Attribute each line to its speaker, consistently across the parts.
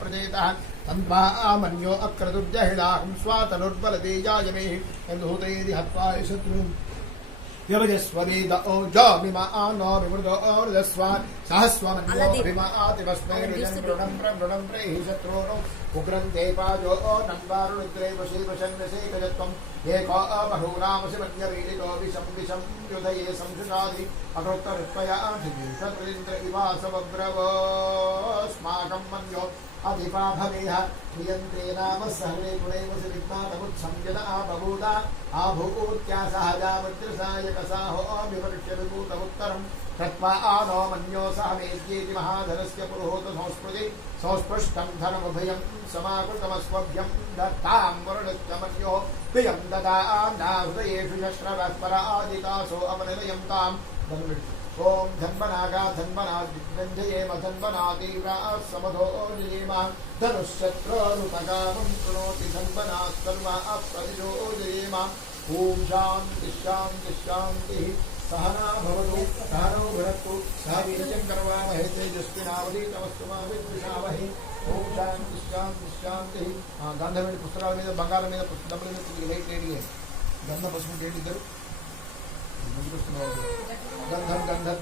Speaker 1: प्रजेतः तन्वा आमन्यो अक्रतुर्जहिलाहं स्वातनुर्बलतेजायमे यन्धूतयेति हत्वा शत्रुम् व्यवजस्ववेद ओजामिमा आनो विमृतो ओर्जस्वान् सहस्वमन्यो विमा आतिवस्मै प्रमृणं प्रेहि शत्रूनो। उग्रं ते पाजो ओ नन्वारुद्रे वशे वशन्यसेकजत्वम् एको अबहूनामसि मन्यवीडितो विशं विशं युधये संशुषादि अकृत्तरित्वया तत्रिन्द्र इवासवब्रवोऽस्माकं मन्यो अधिपा भवेह क्रियन्ते नाम सर्वे गुणैवसि विद्मातमुत्संयत आबभूता आभूत्या सहजावज्रसायकसाहो अविवर्ष्य विभूतमुत्तरम् कृत्वा आनो मन्यो सह मेद्येति महाधनस्य पुरोहोत संस्कृति संस्पृष्टं धनमुभयं समाकृतमस्वभ्यं दत्तां वरुणश्च मन्यो प्रियं ददाम्ना हृदयेषु शस्त्रवः परादितासो अवनिलयं तां। ॐ धन्वनागा धन्वना धन्वना तीव्रा समधो धनुःशत्रोनुपगामं कृणोति धन्वना सर्वा अप्रतिजो जयेम ॐ शान्तिः। सहना भवतु सहनौ भुनक्तु सह वीर्यं करवामहे तेजस्विनावधीतमस्तु మా విద్విషావహి ఓం శాంతి శాంతి శాంతి గంధమైన పుస్తకాల మీద బంగారం మీద పుస్తకం డబ్బుల మీద కొద్దిగా వెయిట్ లేడీ గంధ పుస్తకం ఏంటి ఇద్దరు గంధం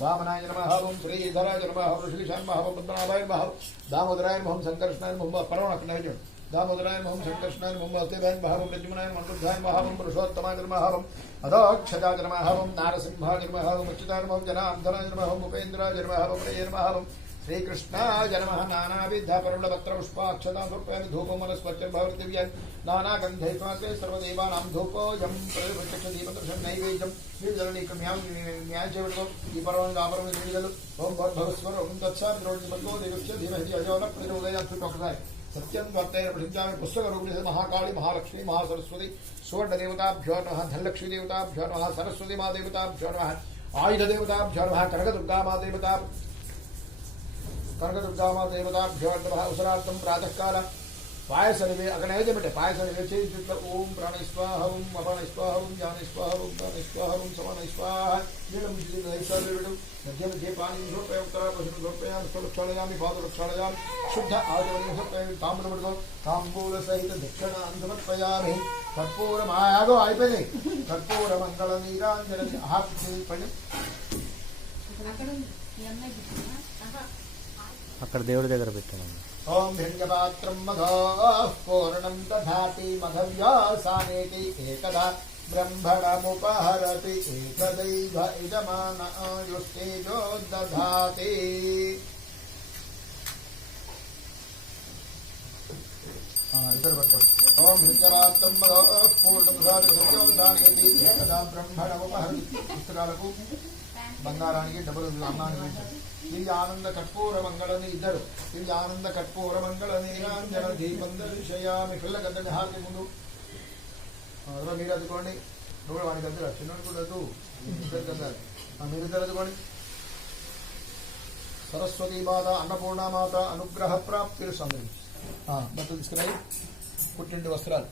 Speaker 1: మహావం ధర్మాయ మహమ్మదవాయ మహావం బౌద్ధార్ మహం మహావం మధుసూదనాయ నమహావం త్రివిక్రమాయ నమహావం వామనాయ నమహావం శ్రీధరాయ నమహావం శ్రీశాన్ మహావం పద్మనాభాయ మహావం దామోదరాయ మహం సంకర్షణాయ మహం పరవణ అక్కడ దామోదరాయ మహం సంకర్షణాయ మహం అస్తేభాయ మహావం ప్రద్యుమ్నాయ మంత్రుద్ధాయ మహావం పురుషోత్తమాయ మహావం అదోక్షజాయ నమహావం నారసింహాయ మహావం అచ్యుతాయ నమహం జనార్దనాయ నమహం ఉపేంద్రాయ నమహావం ప్రియ నమహావం श्रीकृष्णाय नमः नानाविधपरुणपत्रपुष्पाक्षतां समर्पयामि धूपमनस्पत्यर्भवृथिव्यान् नानागन्धैस्वाते सर्वदेवानां धूपोऽयं प्रत्यक्षदीपदर्शनं नैवेद्यं श्रीजलनीकम्यां न्यायचेवटं दीपर्वं गापरं नीडलु ओं भवस्वर ओं तत्सात् द्रौपदीपतो देवस्य धीमहि सत्यं महाकाली महालक्ष्मी महासरस्वती सुवर्णदेवताभ्यो धनलक्ष्मी देवताभ्यो नमः, सरस्वती महादेवताभ्यो नमः, आयुधदेवताभ्यो कनकदुर्गा महादेवता కనకదుర్గామా దేవతాభ్యో నమ ఉసరార్థం ప్రాతకాల పాయస నివే అక్కడ నైవేద్యం పాయస నివేచే ఓం ప్రాణ స్వాహ ఓం అపాన ఓం జ్ఞాన స్వాహ ఓం ప్రాణ స్వాహ ఓం సమాన స్వాహ నీలం నైవేద్యం మధ్య మధ్య పాని సమర్పయ ఉత్తర సమర్పయామి స్థలక్షాళయామి పాదరక్షాళయామి శుద్ధ ఆచరణ సమర్పయామి తాంబూల సహిత దక్షిణాన్ని సమర్పయామి కర్పూరం ఆగో అయిపోయింది కర్పూర మంగళ నీరాంజన ఆహా పని
Speaker 2: అక్కడ
Speaker 3: అక్కడ దేవుడి దగ్గర పెట్టాను
Speaker 1: ఓం భింగపాత్రం మధోః పూర్ణం దధాతి మధవ్యాసానేతి ఏకదా బ్రహ్మణముపహరతి ఏకదైవ ఇదమాన ఆయుస్తేజో దధాతి ఆ, ఇద్దరు పట్టుకోండి ఓం భింగపాత్రం మధోః పూర్ణం దధాతి మధవ్యాసానేతి ఏకదా బ్రహ్మణముపహరతి పుస్తకాలకు బంగారానికి డబుల్ అన్నాన్ని శ్రీ ఆనంద కట్పూర మంగళని ఇద్దరు. ఇది ఆనంద కట్పూర మంగళని నీరాంజన దీపం దర్శయామి పిల్లకద్దండి హారతి ముందు. మీరు అదుకోండి నువ్వు వాడికి అందరు చిన్నకుడదు మీరు తెలుసుకోండి సరస్వతి మాత అన్నపూర్ణ మాత అనుగ్రహ ప్రాప్తి సందడి బట్టలు తీసుకున్నాయి పుట్టింటి వస్త్రాలు.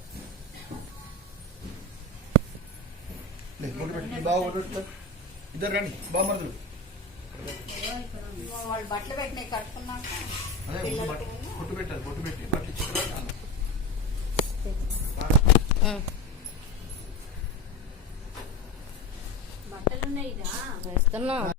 Speaker 1: బాగుంటుంది ఇద్దరు రండి బామర్దులు.
Speaker 2: వాళ్ళు బట్టలు పెట్టినాయి కట్టుకున్నాక
Speaker 1: అదే బట్ట బొట్టు పెట్టాలి బొట్టు పెట్టి బట్టలు
Speaker 2: ఉన్నాయి